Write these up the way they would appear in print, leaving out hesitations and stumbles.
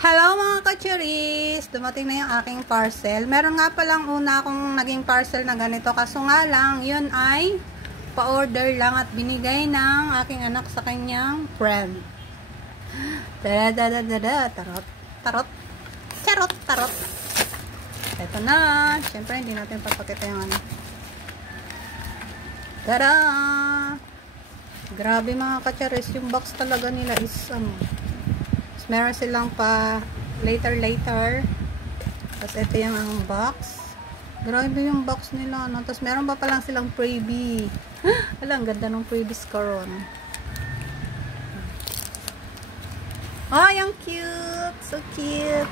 Hello mga kachuris! Dumating na yung aking parcel. Meron nga palang una akong naging parcel na ganito. Kaso nga lang, yun ay pa-order lang at binigay ng aking anak sa kanyang friend. Tarot. Tarot. Charot. Tarot. Ito na. Siyempre, hindi natin papakita yung ano. Tada! Grabe mga kachuris. Yung box talaga nila is meron silang pa later. Tapos ito yung ang box. Grabe yung box nila, no? Tapos meron pa palang silang freebie. Ang ganda ng freebies karon. Oh, yung cute. So cute.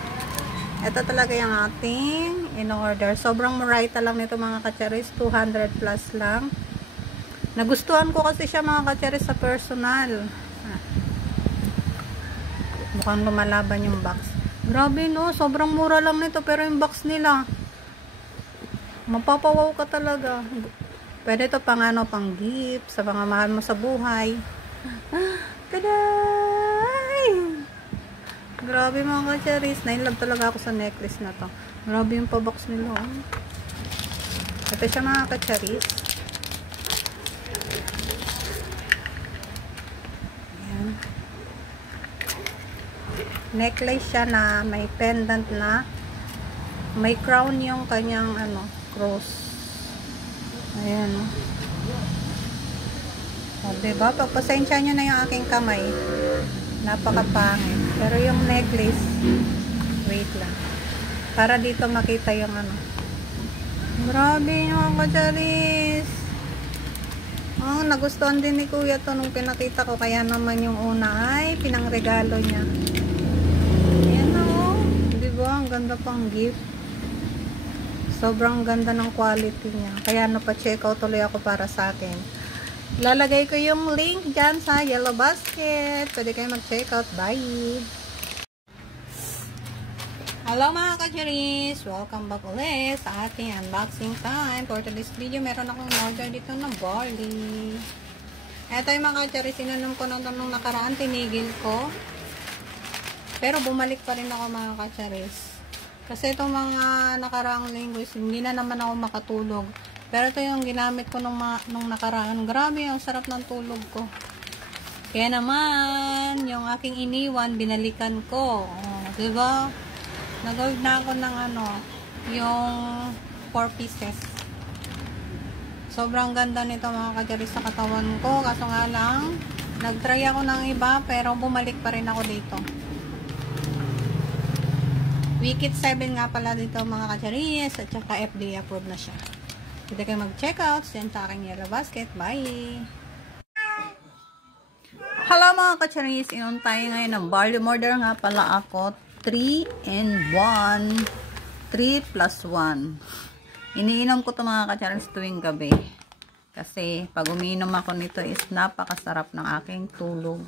Ito talaga yung ating in-order. Sobrang murayta lang nito mga kacharis. 200 plus lang. Nagustuhan ko kasi siya mga kacharis sa personal. Mukhang lumalaban yung box. Grabe no, sobrang mura lang nito pero yung box nila mapapawaw ka talaga. Pwede ito pang pang gift sa mga mahal mo sa buhay. Taday! Grabe mga kacharis, na-inlove talaga ako sa necklace na to. Grabe yung pa-box nila. Ito siya mga kacharis. Necklace siya na may pendant na may crown yung kanyang cross. Ayan diba? Pagpasensya nyo na yung aking kamay, napakapangit, pero yung necklace, wait lang para dito makita yung grabe yung kacharis. Nagustuhan din ni kuya to nung pinakita ko, kaya naman yung una ay pinangregalo niya. Ang ganda pang gift. Sobrang ganda ng quality niya. Kaya pa-check out tuloy ako para sa akin. Lalagay ko yung link dyan sa Yellow Basket. Pwede kayo mag-check out. Bye! Hello mga kachuris! Welcome back ulit sa ating unboxing time. For today's video, meron akong order dito ng barley. Eto yung mga kachuris, inanom ko nung nakaraan, tinigil ko. Pero bumalik pa rin ako mga kacharis. Kasi itong mga nakaraang linguist, hindi na naman ako makatulog. Pero ito yung ginamit ko nung nakaraan. Grabe, ang sarap ng tulog ko. Kaya naman, yung aking iniwan, binalikan ko. Diba? Nag-order na ako ng yung 4 pieces. Sobrang ganda nito mga kacharis sa katawan ko. Kaso nga lang, nag-try ako ng iba, pero bumalik pa rin ako dito. Wicked 7 nga pala dito mga kacharis, at saka FDA approved na siya. Pwede kayo mag-check out sa aking Yellow Basket. Bye! Hello mga kacharis, inon tayo ngayon ng barley. Order nga pala ako 3 in 1, 3 plus 1. Iniinom ko to mga kacharis tuwing gabi, kasi pag umiinom ako nito is napakasarap ng aking tulog.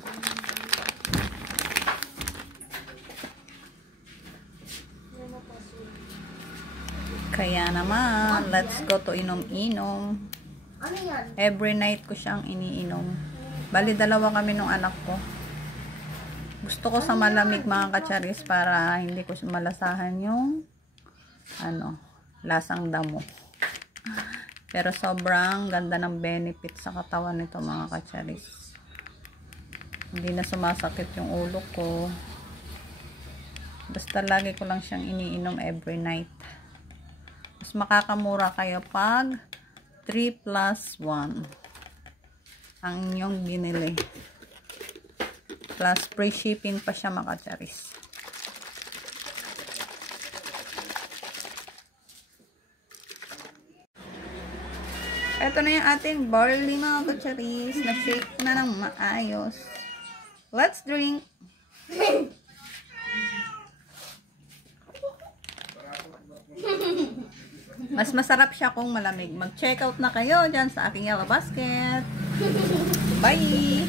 Kaya naman, let's go to inom-inom. Every night ko siyang iniinom. Bali, dalawa kami nung anak ko. Gusto ko sa malamig mga kacharis para hindi ko malasahan yung lasang damo. Pero sobrang ganda ng benefit sa katawan nito mga kacharis. Hindi na sumasakit yung ulo ko. Basta lagi ko lang siyang iniinom every night. Mas makakamura kayo pag 3 plus 1 ang inyong binili. Plus free shipping pa siya mga kacharis. Ito na yung ating barley mga kacharis. Na-shake na ng maayos. Let's drink! Mas masarap siya kung malamig. Mag-check out na kayo dyan sa aking Yellow Basket. Bye!